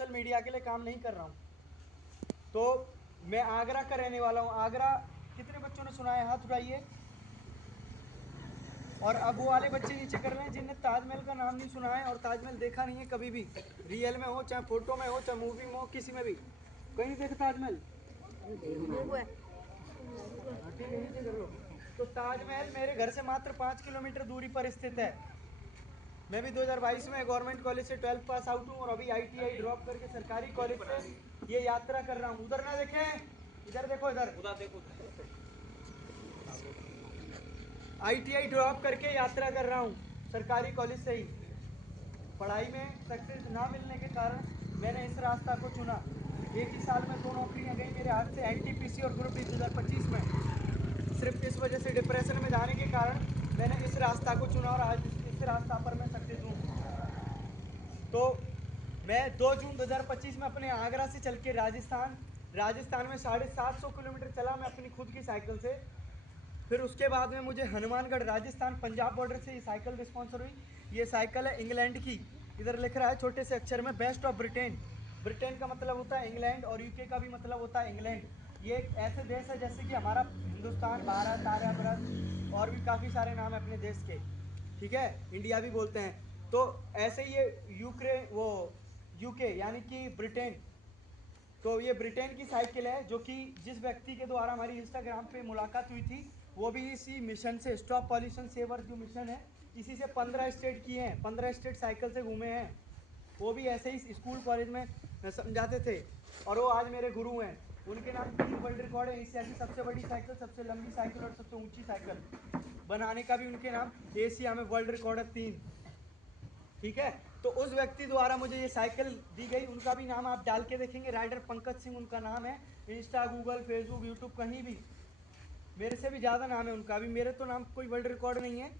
Social media के लिए काम नहीं कर रहा हूँ। तो मैं आगरा का रहने वाला हूँ। आगरा कितने बच्चों ने सुना है? हाथ उठाइए। और अब वो वाले बच्चे नीचे कर रहे हैं जिनने ताजमहल का नाम नहीं सुना है और ताजमहल देखा नहीं है कभी भी, रियल में हो चाहे फोटो में हो चाहे मूवी में हो, किसी में भी कहीं नहीं देखा ताजमहल। ठीक है, नीचे कर लो। तो ताजमहल मेरे घर से मात्र 5 किलोमीटर दूरी पर स्थित है। मैं भी 2022 में गवर्नमेंट कॉलेज से 12th पास आउट हूँ और अभी ITI ड्रॉप करके सरकारी कॉलेज से ये यात्रा कर रहा हूँ। उधर ना देखें, इधर देखो, इधर देखो। ITI ड्रॉप करके यात्रा कर रहा हूँ सरकारी कॉलेज से ही। पढ़ाई में सक्सेस ना मिलने के कारण मैंने इस रास्ता को चुना। एक ही साल में 2 नौकरियां गई मेरे हाथ से, NTPC और ग्रुप डी 2025 में। सिर्फ इस वजह से डिप्रेशन में जाने के कारण मैंने इस रास्ता को चुना और आज इस रास्ता पर मैं सक्सेस हूँ। तो मैं 2 जून 2025 में अपने आगरा से चल के राजस्थान में 750 किलोमीटर चला मैं अपनी खुद की साइकिल से। फिर उसके बाद में मुझे हनुमानगढ़ राजस्थान पंजाब बॉर्डर से ये साइकिल स्पॉन्सर हुई। ये साइकिल है इंग्लैंड की। इधर लिख रहा है छोटे से अक्षर में बेस्ट ऑफ ब्रिटेन। ब्रिटेन का मतलब होता है इंग्लैंड और UK का भी मतलब होता है इंग्लैंड। ये एक ऐसे देश है जैसे कि हमारा हिंदुस्तान, भारत, आर्यभट्ट और भी काफ़ी सारे नाम है अपने देश के। ठीक है, इंडिया भी बोलते हैं। तो ऐसे ही ये UK यानी कि ब्रिटेन। तो ये ब्रिटेन की साइकिल है जो कि जिस व्यक्ति के द्वारा हमारी इंस्टाग्राम पे मुलाकात हुई थी वो भी इसी मिशन से, स्टॉप पॉल्यूशन सेवर जो मिशन है, इसी से 15 स्टेट किए हैं, 15 स्टेट साइकिल से घूमे हैं। वो भी ऐसे ही स्कूल कॉलेज में समझाते थे और वो आज मेरे गुरु हैं। उनके नाम 3 वर्ल्ड रिकॉर्ड है, एशिया की सबसे बड़ी साइकिल, सबसे लंबी साइकिल और सबसे ऊंची साइकिल बनाने का भी उनके नाम एशिया में वर्ल्ड रिकॉर्ड है 3। ठीक है, तो उस व्यक्ति द्वारा मुझे ये साइकिल दी गई। उनका भी नाम आप डाल के देखेंगे, राइडर पंकज सिंह उनका नाम है। इंस्टा, गूगल, फेसबुक, यूट्यूब कहीं भी मेरे से भी ज़्यादा नाम है उनका भी। मेरे तो नाम कोई वर्ल्ड रिकॉर्ड नहीं है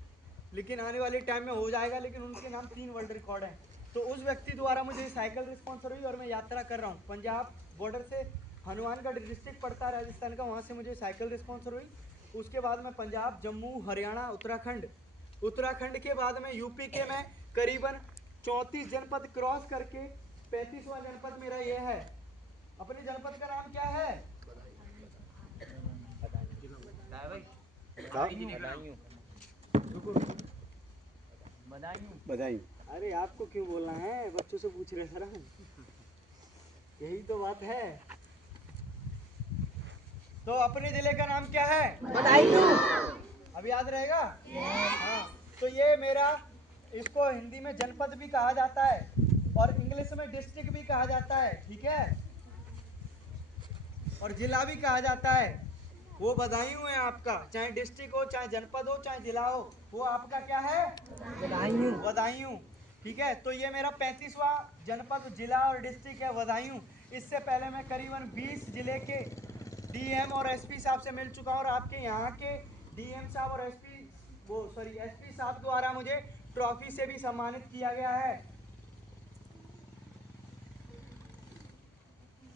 लेकिन आने वाले टाइम में हो जाएगा, लेकिन उनके नाम 3 वर्ल्ड रिकॉर्ड हैं। तो उस व्यक्ति द्वारा मुझे साइकिल स्पॉन्सर हुई और मैं यात्रा कर रहा हूँ पंजाब बॉर्डर से। हनुमानगढ़ डिस्ट्रिक्ट पड़ता है राजस्थान का, वहाँ से मुझे साइकिल स्पॉन्सर हुई। उसके बाद में पंजाब, जम्मू, हरियाणा, उत्तराखंड के बाद में यूपी के मैं करीबन 34 जनपद क्रॉस करके 35वां जनपद मेरा ये है। अपने जनपद का नाम क्या है? बधाई। अरे आपको क्यों बोलना है, बच्चों से पूछ रहे सर हम। यही तो बात है। तो अपने जिले का नाम क्या है? बदायूं। अब याद रहेगा? हाँ। तो ये मेरा, इसको हिंदी में जनपद भी कहा जाता है और इंग्लिश में डिस्ट्रिक्ट भी कहा जाता है। ठीक है, और जिला भी कहा जाता है। वो बदायूं है आपका, चाहे डिस्ट्रिक्ट हो, चाहे जनपद हो, चाहे जिला हो, वो आपका क्या है? बदायूं। ठीक है, तो ये मेरा 35वां जनपद, जिला और डिस्ट्रिक्ट है बदायूं। इससे पहले मैं करीबन 20 जिले के DM और SP साहब से मिल चुका हूं और आपके यहाँ के DM साहब और SP साहब द्वारा मुझे ट्रॉफी से भी सम्मानित किया गया है।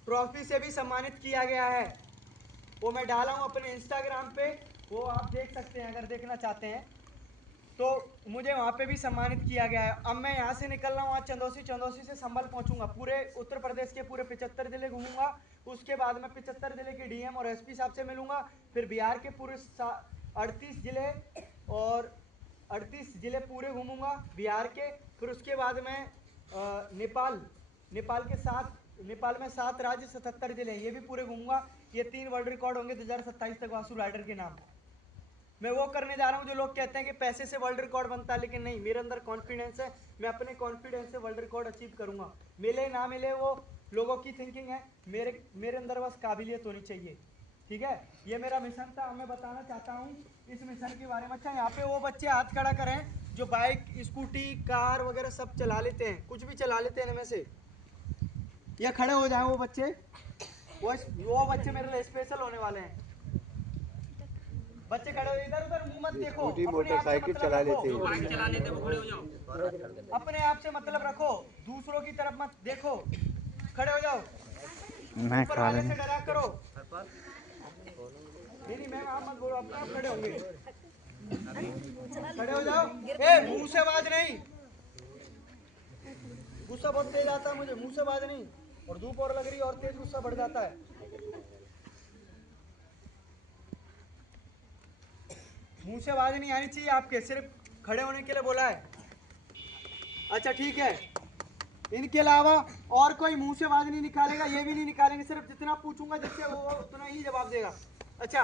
ट्रॉफी से भी सम्मानित किया गया है। वो मैं डाला हूँ अपने इंस्टाग्राम पे, वो आप देख सकते हैं अगर देखना चाहते हैं। तो मुझे वहाँ पे भी सम्मानित किया गया है। अब मैं यहाँ से निकल रहा हूँ आज चंदौसी से संभल पहुँचूंगा। पूरे उत्तर प्रदेश के पूरे 75 जिले घूमूंगा। उसके बाद में 75 जिले के DM और SP साहब से मिलूंगा। फिर बिहार के पूरे 38 जिले और 38 जिले पूरे घूमूंगा बिहार के। फिर उसके बाद में नेपाल में 7 राज्य 77 जिले, ये भी पूरे घूमूंगा। ये 3 वर्ल्ड रिकॉर्ड होंगे 2027 तक वासु राइडर के नाम। मैं वो करने जा रहा हूँ जो लोग कहते हैं कि पैसे से वर्ल्ड रिकॉर्ड बनता है, लेकिन नहीं, मेरे अंदर कॉन्फिडेंस है। मैं अपने कॉन्फिडेंस से वर्ल्ड रिकॉर्ड अचीव करूंगा। मिले ना मिले वो लोगों की थिंकिंग है, मेरे अंदर बस काबिलियत होनी चाहिए। ठीक है, ये मेरा मिशन था। मैं बताना चाहता हूँ इस मिशन के बारे में। अच्छा, यहाँ पे वो बच्चे हाथ खड़ा करें जो बाइक, स्कूटी, कार वगैरह सब चला लेते हैं, कुछ भी चला लेते हैं इनमें से, या खड़े हो जाए वो बच्चे। वो बच्चे मेरे लिए स्पेशल होने वाले हैं। बच्चे खड़े हो, इधर उधर मुंह मत देखो, स्कूटी अपने आप से मोटरसाइकिल मतलब चला रखो। लेते हैं। बाइक चला लेते हैं वो खड़े हो जाओ। अपने आप से मतलब रखो, दूसरों की तरफ मत देखो। खड़े हो जाओ, ऊपर वाले से डरा करो। नहीं, मैं आप मत बोलो, अपने आप खड़े होंगे। खड़े हो जाओ, ए मुंह से आवाज नहीं। गुस्सा बहुत तेज आता है मुझे, मुंह से बात नहीं, और धूप और लग रही है और तेज गुस्सा बढ़ जाता है। मुंह से आवाज नहीं आनी चाहिए आपके, सिर्फ खड़े होने के लिए बोला है। अच्छा ठीक है, इनके अलावा और कोई मुंह से आवाज नहीं निकालेगा, ये भी नहीं निकालेंगे, सिर्फ जितना पूछूंगा जिससे वो उतना ही जवाब देगा। अच्छा,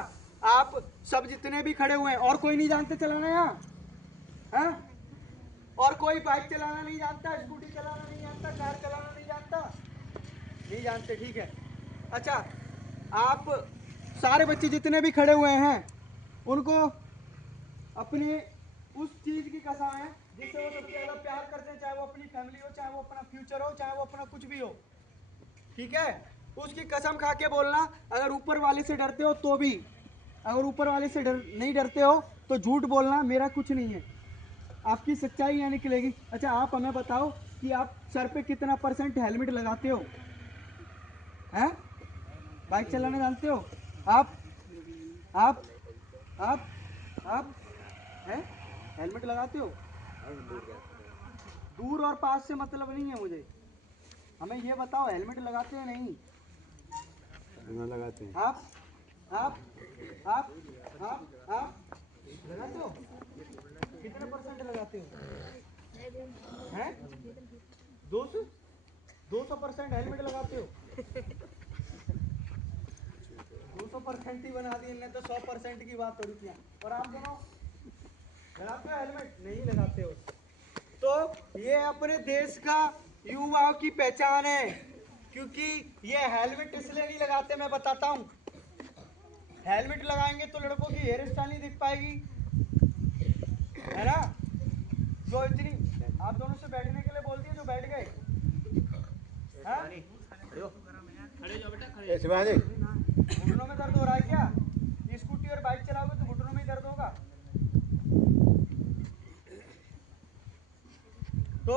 आप सब जितने भी खड़े हुए हैं, और कोई नहीं जानते चलाना यहाँ? हाँ? और कोई बाइक चलाना नहीं जानता, स्कूटी चलाना नहीं जानता, कार चलाना नहीं जानता? नहीं जानते, ठीक है। अच्छा, आप सारे बच्चे जितने भी खड़े हुए हैं उनको अपने उस चीज की कसम है जिससे वो सबसे ज्यादा प्यार करते हैं, चाहे वो अपनी फैमिली हो, चाहे वो अपना फ्यूचर हो, चाहे वो अपना कुछ भी हो, ठीक है? उसकी कसम खा के बोलना। अगर ऊपर वाले से डरते हो तो भी, अगर ऊपर वाले से नहीं डरते हो तो झूठ बोलना, मेरा कुछ नहीं है, आपकी सच्चाई यहाँ निकलेगी। अच्छा, आप हमें बताओ कि आप सर पे कितना % हेलमेट लगाते हो? हैं? बाइक चलाना जानते हो आप? आप आप आप हैं? हेलमेट लगाते हो? दूर और पास से मतलब नहीं है मुझे, हमें ये बताओ हेलमेट लगाते हैं नहीं? लगाते हैं। आप आप आप लगाते हो? कितने % लगाते हो? हैं? 200% हेलमेट लगाते हो? 200% ही बना दी इनने तो, 100% की बात हो रही थी। और आप दोनों लगाते हो हेलमेट? नहीं लगाते हो। तो ये अपने देश का युवाओं की पहचान है, क्योंकि ये हेलमेट इसलिए नहीं लगाते, मैं बताता हूँ। हेलमेट लगाएंगे तो लड़कों की हेयर स्टाइल नहीं दिख पाएगी, है ना? जो इतनी आप दोनों से बैठने के लिए बोल दिए, जो बैठ गए, हाँ? घुटनों में दर्द हो रहा है क्या? स्कूटी और बाइक चलाओगे तो घुटनों में ही दर्द होगा। तो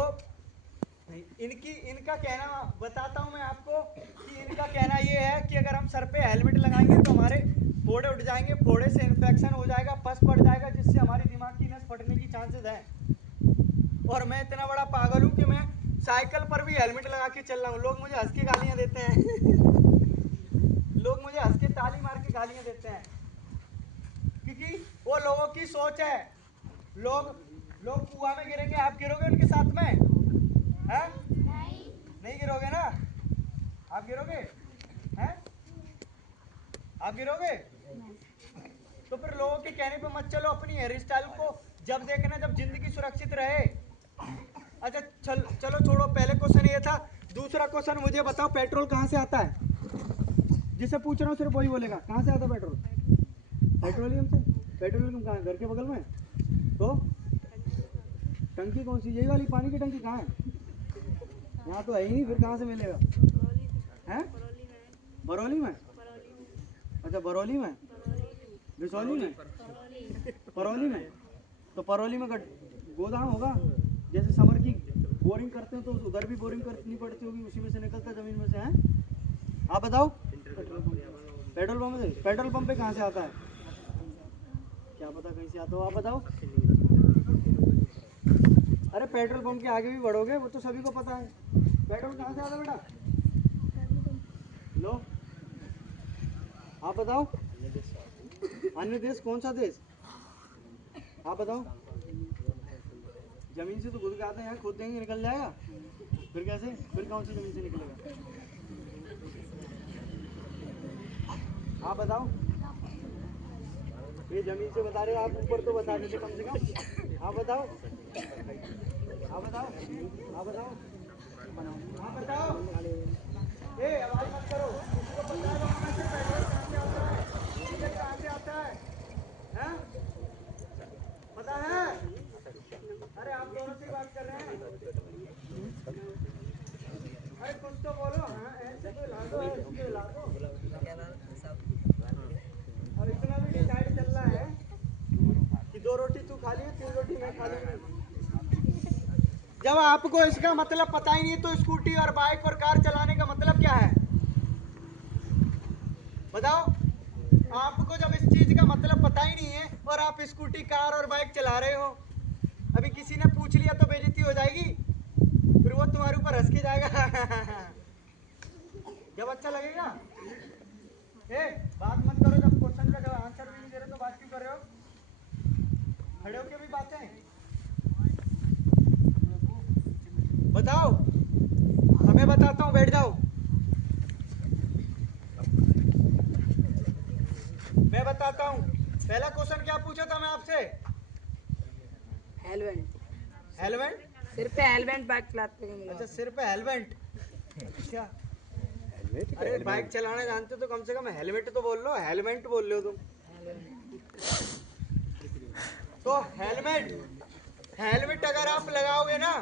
इनका कहना बताता हूं मैं आपको कि इनका कहना ये है कि अगर हम सर पे हेलमेट लगाएंगे तो हमारे फोड़े उठ जाएंगे, फोड़े से इन्फेक्शन हो जाएगा, पस पड़ जाएगा, जिससे हमारी दिमाग की नस फटने की चांसेस हैं। और मैं इतना बड़ा पागल हूं कि मैं साइकिल पर भी हेलमेट लगा के चल रहा हूं। लोग मुझे हंस के गालियां देते हैं लोग मुझे हंस के ताली मार के गालियां देते हैं, क्योंकि वो लोगों की सोच है। लोग कुआं में गिरेंगे, आप गिरोगे उनके साथ में? हैं? नहीं गिरोगे ना? आप गिरोगे? हैं? आप गिरोगे? तो फिर लोगों के कहने पे मत चलो, अपनी हेयर स्टाइल को जब देखना जब जिंदगी सुरक्षित रहे। अच्छा चलो छोड़ो, पहले क्वेश्चन ये था। दूसरा क्वेश्चन मुझे बताओ, पेट्रोल कहाँ से आता है? जिससे पूछ रहा हूँ सिर्फ वही बोलेगा, कहाँ से आता है पेट्रोल? पेट्रोलियम से। पेट्रोलियम कहाँ है? घर के बगल में। तो टंकी कौन सी? यही वाली पानी की टंकी कहाँ है? यहाँ तो है ही नहीं, फिर कहाँ से मिलेगा? हैं? बरौली में? अच्छा बरौली में, बिसौली में, परौली में। तो परौली में गोदाम होगा, जैसे समर की बोरिंग करते हैं तो उधर भी बोरिंग करनी पड़ती होगी, उसी में से निकलता है जमीन में से। हैं? आप बताओ। पेट्रोल पंप से। पेट्रोल पंप पे कहाँ से आता है? क्या पता कहीं से आता हो, आप बताओ। अरे पेट्रोल पंप के आगे भी बढ़ोगे, वो तो सभी को पता है। पेट्रोल कहाँ से आता है बेटा? लो आप बताओ। अन्य देश? कौन सा देश? आप बताओ। जमीन से तो खुद के आते हैं, यहाँ खोद देंगे निकल जाएगा। फिर कैसे? फिर कौन सी जमीन से निकलेगा? आप बताओ। ये जमीन से बता रहे हो आप, ऊपर तो बता देते कम से कम। आप बताओ। आप बताओ। आप बताओ। आप बताओ। ए आवाज मत करो, किसी को पता है पेट्रोल कहाँ से आता है, डीजल कहाँ से आता है? हैं? पता है? अरे आप दोनों से बात कर रहे हैं। अरे कुछ तो बोलो। हाँ ऐसे तो ला दो, ऐसे ला दो। और इतना भी डिसाइड चल रहा है कि 2 रोटी तू खा ली, 3 रोटी मैं खा लूंगी। जब आपको इसका मतलब पता ही नहीं तो स्कूटी और बाइक और कार चलाने का मतलब क्या है? बताओ। आपको जब इस चीज का मतलब पता ही नहीं है और आप स्कूटी कार और बाइक चला रहे हो, अभी किसी ने पूछ लिया तो बेइज्जती हो जाएगी, फिर वो वो तुम्हारे ऊपर हंस के जाएगा। जब अच्छा लगेगा। बात मत करो, जब क्वेश्चन का जब आंसर भी नहीं दे रहे तो बात क्यों कर रहे हो? खड़े होके भी बातें बताओ। हमें बताता हूँ, बैठ जाओ। मैं बताता हूँ। पहला क्वेश्चन क्या पूछा था मैं आपसे? हेलमेट। हेलमेट? सिर पे हेलमेट बाइक चलाते हैं। अच्छा, सिर पे हेलमेट। अच्छा, अरे बाइक चलाना जानते हो तो कम से कम हेलमेट तो बोल लो, हेलमेट बोल रहे हो तुम। तो हेलमेट अगर आप लगाओगे ना,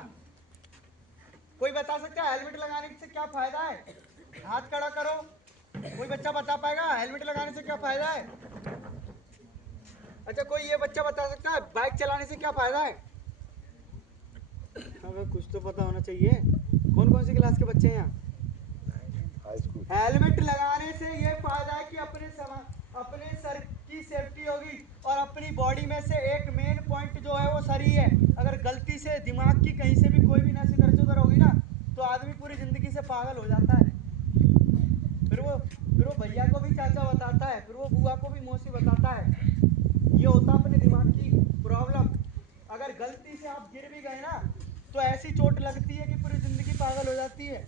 कोई बता सकता है हेलमेट लगाने से क्या फायदा है? हाथ खड़ा करो, कोई बच्चा बता पाएगा हेलमेट लगाने से क्या फायदा है? अच्छा, कोई ये बच्चा बता सकता है बाइक चलाने से क्या फायदा है? हमें कुछ तो पता होना चाहिए। कौन कौन सी क्लास के बच्चे हैं यहाँ? हेलमेट लगाने से ये फायदा है कि अपने सर की सेफ्टी होगी और अपनी बॉडी में से एक मेन पॉइंट जो है वो सर ही है। अगर गलती से दिमाग की कहीं से भी कोई भी नस इधर से उधर होगी ना तो आदमी पूरी जिंदगी से पागल हो जाता है। फिर वो भैया को भी चाचा बताता है, फिर वो बुआ को भी मौसी बताता है। ये होता अपने दिमाग की प्रॉब्लम। अगर गलती से आप गिर भी गए ना तो ऐसी चोट लगती है कि पूरी जिंदगी पागल हो जाती है।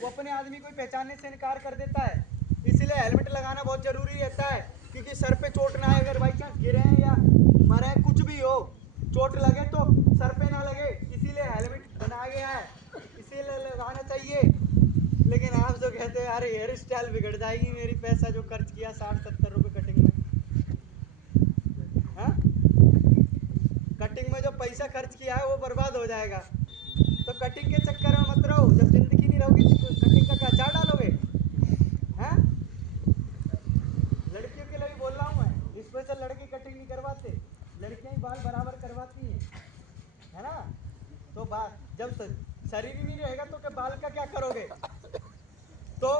वो अपने आदमी को पहचानने से इनकार कर देता है। इसलिए हेलमेट लगाना बहुत जरूरी रहता है, क्योंकि सर पे चोट ना आए। अगर बाई चांस गिरे हैं या मरे, कुछ भी हो, चोट लगे तो सर पे ना लगे, इसीलिए हेलमेट बनाया गया है, इसीलिए लगाना चाहिए। लेकिन आप जो कहते हैं अरे हेयर स्टाइल बिगड़ जाएगी मेरी, पैसा जो खर्च किया 60-70 रुपए कटिंग में, हाँ? कटिंग में जो पैसा खर्च किया है वो बर्बाद हो जाएगा। तो कटिंग के चक्कर में मत रहो। जब जिंदगी नहीं रहोगी तो कटिंग का क्या चार डालोगे? हैं? लड़कियों के लिए भी बोल रहा हूँ मैं, स्पेशल लड़की कटिंग नहीं करवाते, लड़कियां ही बाल बराबर करवाती हैं, है ना? तो बाल जब शरीर ही नहीं रहेगा तो क्या बाल का क्या करोगे? तो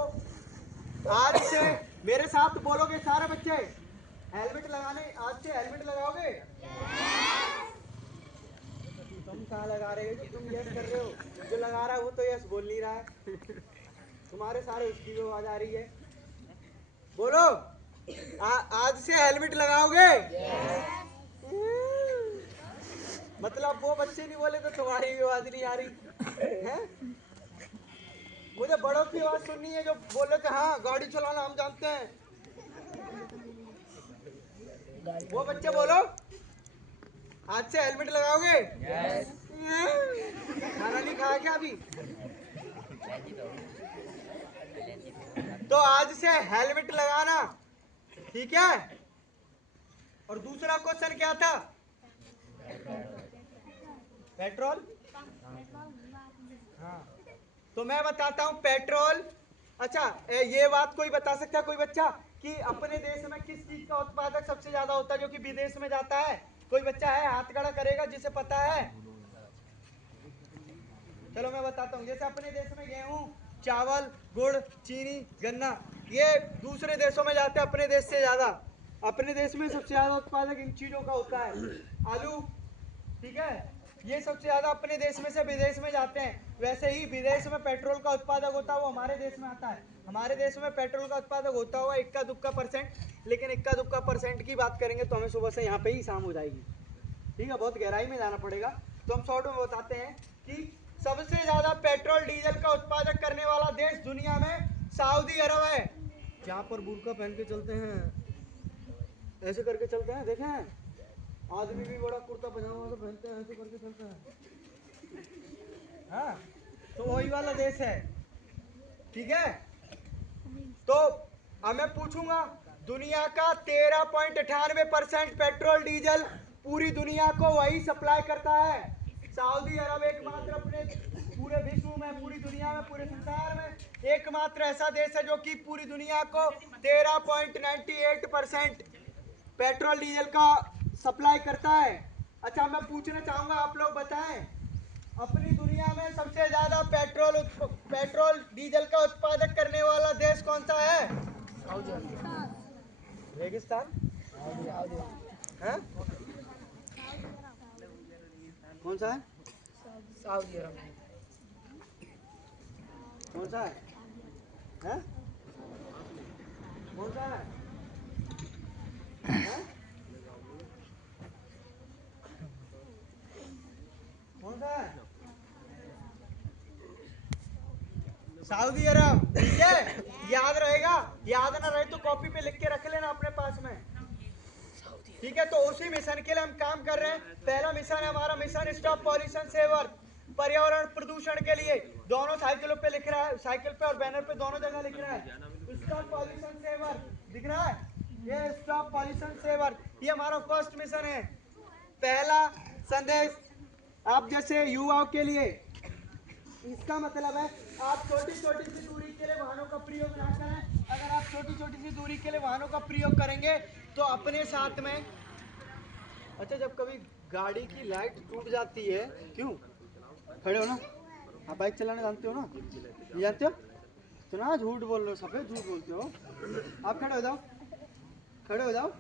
आज से मेरे साथ बोलोगे सारे बच्चे, हेलमेट लगाने, आज से हेलमेट लगाओगे? तुम कहाँ लगा रहे हो? तुम यस कर रहे हो, जो लगा रहा है वो तो यस बोल नहीं रहा है। तुम्हारे सारे उसकी भी आवाज आ रही है। बोलो, आज से हेलमेट लगाओगे? मतलब वो बच्चे नहीं बोले तो तुम्हारी भी आवाज नहीं आ रही है? मुझे बड़ों की आवाज सुननी है जो बोले कि हाँ गाड़ी चलाना हम जानते हैं। वो बच्चे बोलो, आज से हेलमेट लगाओगे? खाना नहीं खाया क्या अभी? तो आज से हेलमेट लगाना, ठीक है? और दूसरा क्वेश्चन क्या था? पेट्रोल। हाँ, तो मैं बताता हूँ पेट्रोल। अच्छा, ये बात कोई बता सकता है, कोई बच्चा, कि अपने देश में किस चीज का उत्पादक सबसे ज्यादा होता है जो कि विदेश में जाता है? कोई बच्चा है, हाथ खड़ा करेगा जिसे पता है? चलो मैं बताता हूँ। जैसे अपने देश में गेहूं, चावल, गुड़, चीनी, गन्ना, ये दूसरे देशों में जाते हैं अपने देश से ज्यादा। अपने देश में सबसे ज्यादा उत्पादक इन चीजों का होता है। आलू, ठीक है, ये सबसे ज्यादा अपने देश में से विदेश में जाते हैं। वैसे ही विदेश में पेट्रोल का उत्पादक होता है वो हमारे देश में आता है। हमारे देश में पेट्रोल का उत्पादक होता हुआ इक्का दुक्का परसेंट, लेकिन इक्का दुक्का परसेंट की बात करेंगे तो हमें सुबह से यहाँ पे ही शाम हो जाएगी, ठीक है? बहुत गहराई में जाना पड़ेगा। तो हम शॉर्ट में बताते हैं कि सबसे ज्यादा पेट्रोल डीजल का उत्पादक करने वाला देश दुनिया में सऊदी अरब है। जहाँ पर बुर्का पहन के चलते हैं, ऐसे करके चलते हैं, देखे हैं? आदमी भी बड़ा कुर्ता पजामा तो पहनते हैं, ऐसे करके चलते हैं, हाँ? तो वही वाला देश है, ठीक है? तो अब मैं पूछूंगा, दुनिया का 13.98% पेट्रोल डीजल पूरी दुनिया को वही सप्लाई करता है। सऊदी अरब एकमात्र अपने पूरे विश्व में, पूरी दुनिया में, पूरे संसार में एकमात्र ऐसा देश है जो कि पूरी दुनिया को 13.98% पेट्रोल डीजल का सप्लाई करता है। अच्छा, मैं पूछना चाहूंगा, आप लोग बताएं, अपनी दुनिया में सबसे ज्यादा पेट्रोल डीजल का उत्पादक करने वाला देश कौन सा है? रेगिस्तान है? कौन सा है? सऊदी अरब। कौन सा है? हैं? कौन सा है? हैं? कौन सा है? सऊदी अरब। ठीक है, याद रहेगा। याद ना रहे तो कॉपी पे लिख के रख लेना अपने पास में। ठीक है, तो उसी मिशन के लिए हम काम कर रहे हैं। पहला मिशन है हमारा मिशन स्टॉप पॉल्यूशन सेवर, पर्यावरण प्रदूषण के लिए। दोनों साइकिलों पे लिख रहा है, साइकिल पे और बैनर पे दोनों जगह लिख रहा है स्टॉप पॉल्यूशन सेवर। दिख रहा है ये स्टॉप पॉल्यूशन सेवर, ये हमारा फर्स्ट मिशन है। पहला संदेश आप जैसे युवाओं के लिए, इसका मतलब है आप छोटी छोटी सी दूरी के लिए वाहनों का प्रयोग ना करें। अगर आप छोटी छोटी सी दूरी के लिए वाहनों का प्रयोग करेंगे तो अपने साथ में, अच्छा जब कभी गाड़ी की लाइट टूट जाती है, क्यों खड़े हो ना, आप बाइक चलाना जानते हो ना, ये जानते हो तो ना, झूठ बोल रहे हो, सफेद झूठ बोलते हो। आप खड़े हो जाओ, खड़े हो जाओ।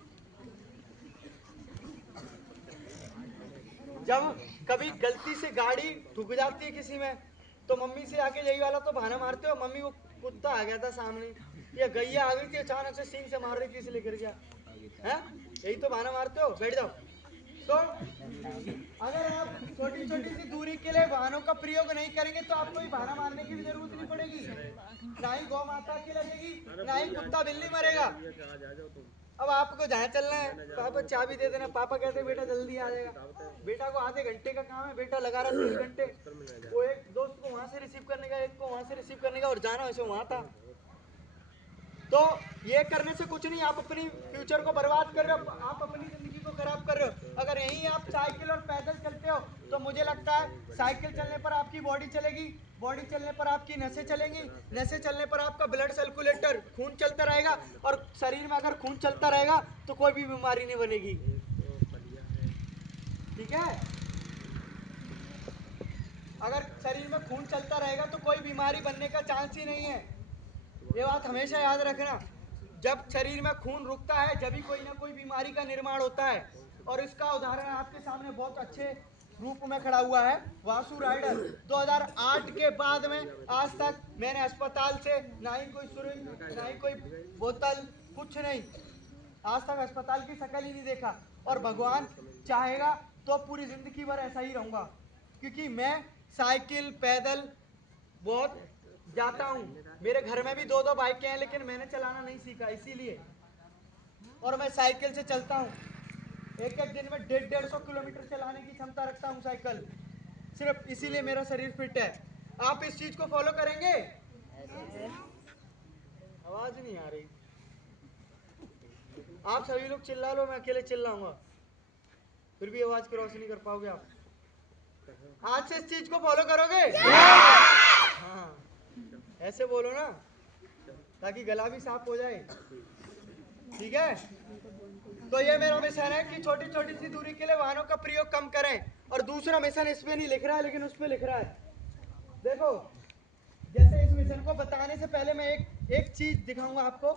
जब कभी गलती से गाड़ी ठुक जाती है किसी में, तो मम्मी से आके यही वाला तो बहाना मारते हो, मम्मी वो कुत्ता आ गया था सामने या गैया आ गई थी अचानक से सींग से मार रही थी इसलिए गिर गया है, यही तो बहाना मारते हो। बैठ जाओ। तो अगर आप छोटी छोटी सी दूरी के लिए वाहनों का प्रयोग नहीं करेंगे तो आपको भी बहाना मारने की भी जरूरत नहीं पड़ेगी, ना ही गौ माता की लगेगी, ना ही कुत्ता बिल्ली मरेगा। अब आपको जहाँ चलना है पापा चाबी दे देना, पापा कहते बेटा जल्दी आ जाएगा। बेटा को आधे घंटे का काम है, बेटा लगा रहा 3 घंटे, वो एक दोस्त को वहां से रिसीव करने का, एक को वहां से रिसीव करने का, और जाना वैसे वहां था। तो ये करने से कुछ नहीं, आप अपनी फ्यूचर को बर्बाद कर रहे हो, आप अपनी जिंदगी को खराब कर रहे हो। अगर यहीं आप साइकिल और पैदल चलते हो तो मुझे लगता है साइकिल चलने पर आपकी बॉडी चलेगी, बॉडी चलने पर आपकी नसें चलेंगी, नसें चलने पर आपका ब्लड सर्कुलेटर खून चलता रहेगा, और शरीर में अगर खून चलता रहेगा तो कोई भी बीमारी नहीं बनेगी। ठीक है, अगर शरीर में खून चलता रहेगा तो कोई बीमारी बनने का चांस ही नहीं है। ये बात हमेशा याद रखना। जब शरीर में खून रुकता है जब भी कोई ना कोई बीमारी का निर्माण होता है, और इसका उदाहरण आपके सामने बहुत अच्छे रूप में खड़ा हुआ है वासु राइडर। 2008 के बाद में आज तक मैंने अस्पताल से ना ही कोई सुरंग, ना ही कोई बोतल, कुछ नहीं, आज तक अस्पताल की शक्ल ही नहीं देखा। और भगवान चाहेगा तो पूरी जिंदगी भर ऐसा ही रहूंगा, क्योंकि मैं साइकिल पैदल बहुत जाता हूँ। मेरे घर में भी 2-2 बाइकें हैं, लेकिन मैंने चलाना नहीं सीखा इसीलिए, और मैं साइकिल से चलता हूँ। एक एक दिन में 150-150 किलोमीटर चलाने की क्षमता रखता हूँ साइकिल, सिर्फ इसीलिए मेरा शरीर फिट है। आप इस चीज को फॉलो करेंगे? आवाज नहीं आ रही, आप सभी लोग चिल्ला लो, मैं अकेले चिल्लाऊंगा फिर भी आवाज क्रॉस नहीं कर पाओगे आप। आज से इस चीज को फॉलो करोगे? हाँ, ऐसे बोलो ना ताकि गला भी साफ हो जाए। ठीक है, तो ये मेरा मिशन है कि छोटी छोटी सी दूरी के लिए वाहनों का प्रयोग कम करें। और दूसरा मिशन इस पे नहीं लिख रहा है लेकिन उस पे लिख रहा है, देखो जैसे इस मिशन को बताने से पहले मैं एक चीज दिखाऊंगा आपको।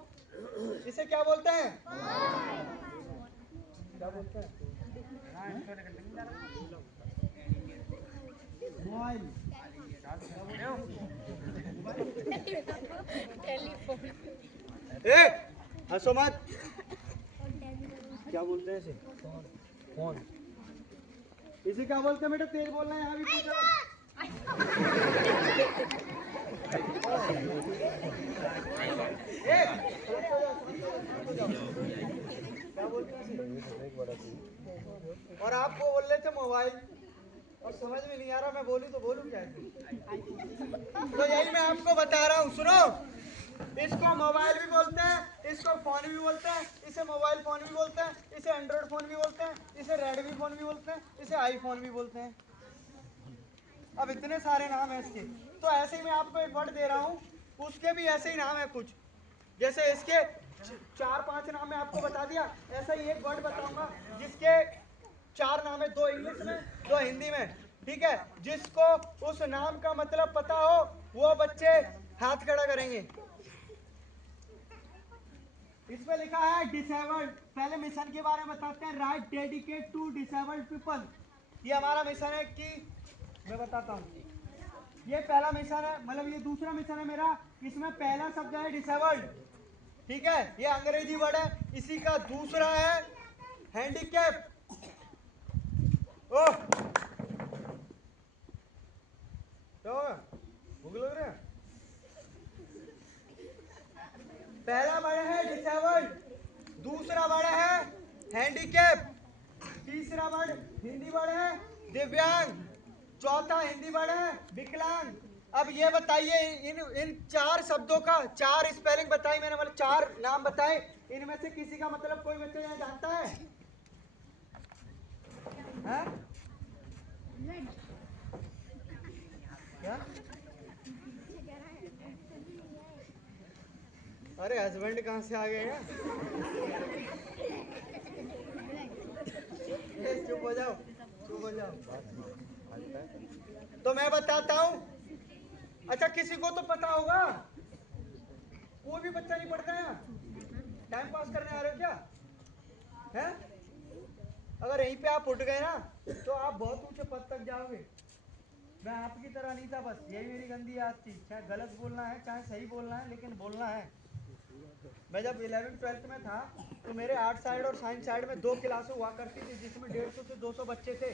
इसे क्या बोलते हैं? क्या बोलते हैं? मोबाइल। हंसो मत। क्या बोलते हैं इसे? फोन। इसे क्या बोलते हैं बेटा? तेज बोलना है, यहाँ भी पूछा। क्या बोलते हैं इसे? और आप वो बोल रहे थे मोबाइल, और समझ में नहीं आ रहा मैं बोलूं तो बोलूं क्या है? तो यही मैं आपको बता रहा हूँ, सुनो। इसको मोबाइल भी बोलते हैं, इसको फोन भी बोलते हैं, इसे मोबाइल फोन भी बोलते हैं, इसे एंड्रॉइड फोन भी बोलते हैं, इसे रेडमी फोन भी बोलते हैं, इसे आईफोन भी बोलते हैं। अब इतने सारे नाम है इसके। तो ऐसे ही मैं आपको एक वर्ड दे रहा हूँ, उसके भी ऐसे ही नाम है कुछ। जैसे इसके 4-5 नाम मैं आपको बता दिया, ऐसा ही एक वर्ड बताऊंगा जिसके 4 नाम है, 2 इंग्लिश में 2 हिंदी में। ठीक है, जिसको उस नाम का मतलब पता हो वो बच्चे हाथ खड़ा करेंगे। इसमें लिखा है डिसेबल्ड। पहले मिशन के बारे में बताते हैं, right dedicate to disabled people. ये हमारा मिशन है कि मैं बताता हूँ, ये पहला मिशन है, मतलब ये दूसरा मिशन है मेरा। इसमें पहला शब्द है डिसेबल्ड, ठीक है, ये अंग्रेजी वर्ड है। इसी का दूसरा है हैंडीकैप। ओह भूख लग रहा है। पहला वर्ड है डिसेबल्ड, दूसरा वर्ड है हैंडीकैप, तीसरा वर्ड हिंदी वर्ड है दिव्यांग, चौथा हिंदी वर्ड है विकलांग। अब ये बताइए इन चार शब्दों का चार स्पेलिंग बताई मैंने, मतलब चार नाम बताए, इनमें से किसी का मतलब कोई बच्चा यहाँ जानता है? हैं? क्या? अरे हस्बैंड कहाँ से आ गए हैं? चुप हो जाओ, चुप हो जाओ। तो मैं बताता हूँ। अच्छा किसी को तो पता होगा, कोई भी बच्चा नहीं पढ़ता है, टाइम पास करने आ रहे हो क्या? हैं? अगर यहीं पे आप उठ गए ना तो आप बहुत ऊंचे पद तक जाओगे। मैं आपकी तरह नहीं था, बस यही मेरी गंदी आदत थी, चाहे गलत बोलना है चाहे सही बोलना है, लेकिन बोलना है। मैं जब 11th-12th में था तो मेरे आर्ट साइड और साइंस साइड में 2 क्लासें हुआ करती थी, जिसमें 150 से 200 बच्चे थे।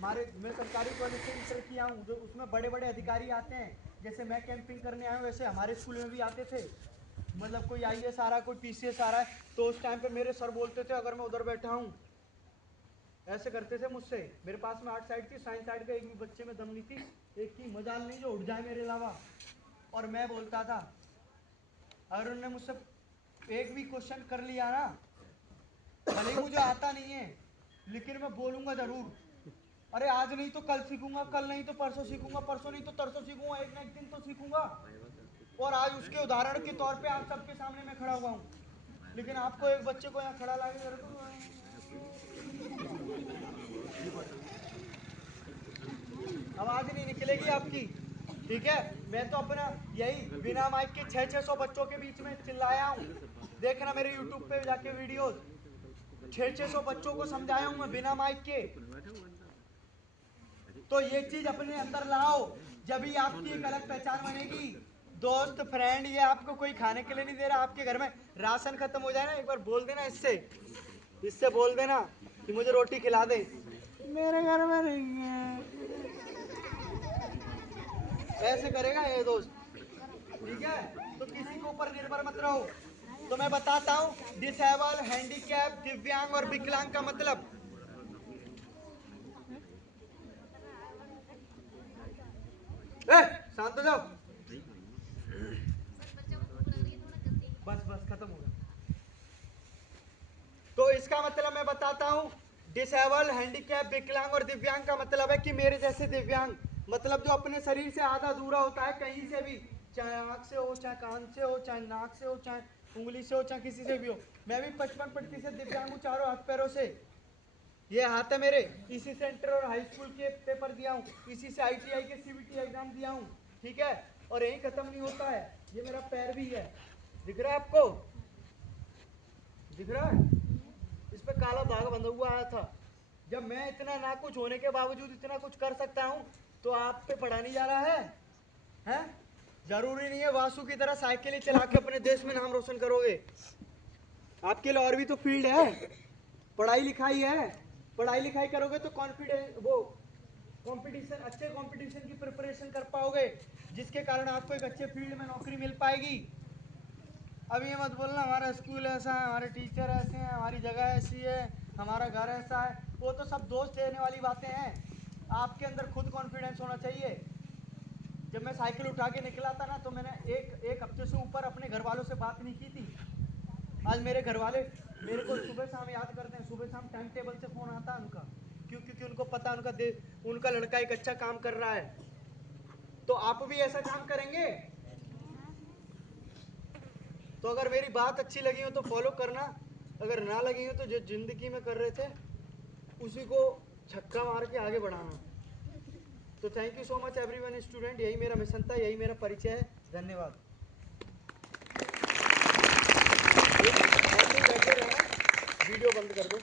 मैं सरकारी कॉलेज से इंटर किया हूँ, जो उसमें बड़े बड़े अधिकारी आते हैं। जैसे मैं कैंपिंग करने आया हूँ, वैसे हमारे स्कूल में भी आते थे। मतलब कोई IAS आ रहा है, कोई PCS आ रहा है, तो उस टाइम पे मेरे सर बोलते थे, अगर मैं उधर बैठा हूँ, ऐसे करते थे मुझसे। मेरे पास में आर्ट साइड थी, साइंस साइड का एक भी बच्चे में दम नहीं थी, एक की मजाल नहीं जो उठ जाए मेरे अलावा। और मैं बोलता था, अगर उन्होंने मुझसे एक भी क्वेश्चन कर लिया ना, भले ही मुझे आता नहीं है, लेकिन मैं बोलूंगा जरूर। अरे आज नहीं तो कल सीखूंगा, कल नहीं तो परसों सीखूंगा, परसों नहीं तो तरसों सीखूंगा, एक ना एक दिन तो सीखूंगा। और आज उसके उदाहरण के तौर पे आप सबके सामने मैं खड़ा हुआ हूँ। लेकिन आपको एक बच्चे को यहाँ खड़ा लाके मेरे को आवाज नहीं निकलेगी आपकी, ठीक है? मैं तो अपना यही बिना माइक के 600 बच्चों के बीच में चिल्लाया हूँ। देखना मेरे YouTube पे जाके वीडियोस, 600 बच्चों को समझाया हूँ मैं बिना माइक के। तो ये चीज अपने अंदर लाओ, जब ही आपकी एक अलग पहचान बनेगी। दोस्त फ्रेंड ये आपको कोई खाने के लिए नहीं दे रहा, आपके घर में राशन खत्म हो जाए ना, एक बार बोल देना इससे बोल देना कि मुझे रोटी खिला दे, मेरे घर में नहीं है, ऐसे करेगा ये दोस्त, ठीक है? तो किसी के ऊपर निर्भर मत रहो। तो मैं बताता हूँ डिसेबल, हैंडीकैप, दिव्यांग और विकलांग का मतलब। शांत हो जाओ, बस खत्म हो गया। तो इसका मतलब मैं बताता हूँ, डिसेबल, हैंडीकैप, विकलांग और दिव्यांग का मतलब है कि मेरे जैसे दिव्यांग, मतलब जो अपने शरीर से आधा अधूरा होता है कहीं से भी, चाहे आंख से हो, चाहे कान से हो, चाहे नाक से हो, चाहे उंगली से हो, चाहे किसी से भी हो। मैं भी 55% दिव्यांग हूँ चारों हाथ पैरों से। ये हाथ है मेरे, इसी से इंटर और हाई स्कूल के पेपर दिया हूँ, इसी से ITI के CBT एग्जाम दिया हूँ, ठीक है? और यही खत्म नहीं होता है, ये मेरा पैर भी है, दिख रहा है आपको? दिख रहा है? इस पे काला दाग बंधा हुआ आया था। जब मैं इतना ना कुछ होने के बावजूद इतना कुछ कर सकता हूँ, तो आप पे पढ़ा नहीं जा रहा है? हैं? जरूरी नहीं है वासु की तरह साइकिल ही चला के अपने देश में नाम रोशन करोगे। आपके लिए और भी तो फील्ड है, पढ़ाई लिखाई है। पढ़ाई लिखाई करोगे तो कॉन्फिडेंस, वो कंपटीशन, अच्छे कंपटीशन की प्रिपरेशन कर पाओगे, जिसके कारण आपको एक अच्छे फील्ड में नौकरी मिल पाएगी। अब ये मत बोलना हमारा स्कूल ऐसा है, हमारे टीचर ऐसे हैं, हमारी जगह ऐसी है, हमारा घर ऐसा है। वो तो सब दोस्त देने वाली बातें हैं, आपके अंदर खुद कॉन्फिडेंस होना चाहिए। जब मैं साइकिल उठा के निकला था ना, तो मैंने एक हफ्ते से ऊपर अपने घर वालों से बात नहीं की थी। आज मेरे घर वाले मेरे को सुबह शाम याद करते हैं, सुबह शाम टाइम टेबल से फ़ोन आता है उनका, क्योंकि उनको पता है उनका लड़का एक अच्छा काम कर रहा है। तो आप भी ऐसा काम करेंगे? तो अगर मेरी बात अच्छी लगी हो तो फॉलो करना, अगर ना लगी हो तो जो जिंदगी में कर रहे थे उसी को छक्का मार के आगे बढ़ाना। तो thank you so much everyone student, यही मेरा मिशन था, यही मेरा परिचय है। धन्यवाद। वीडियो बंद कर दो।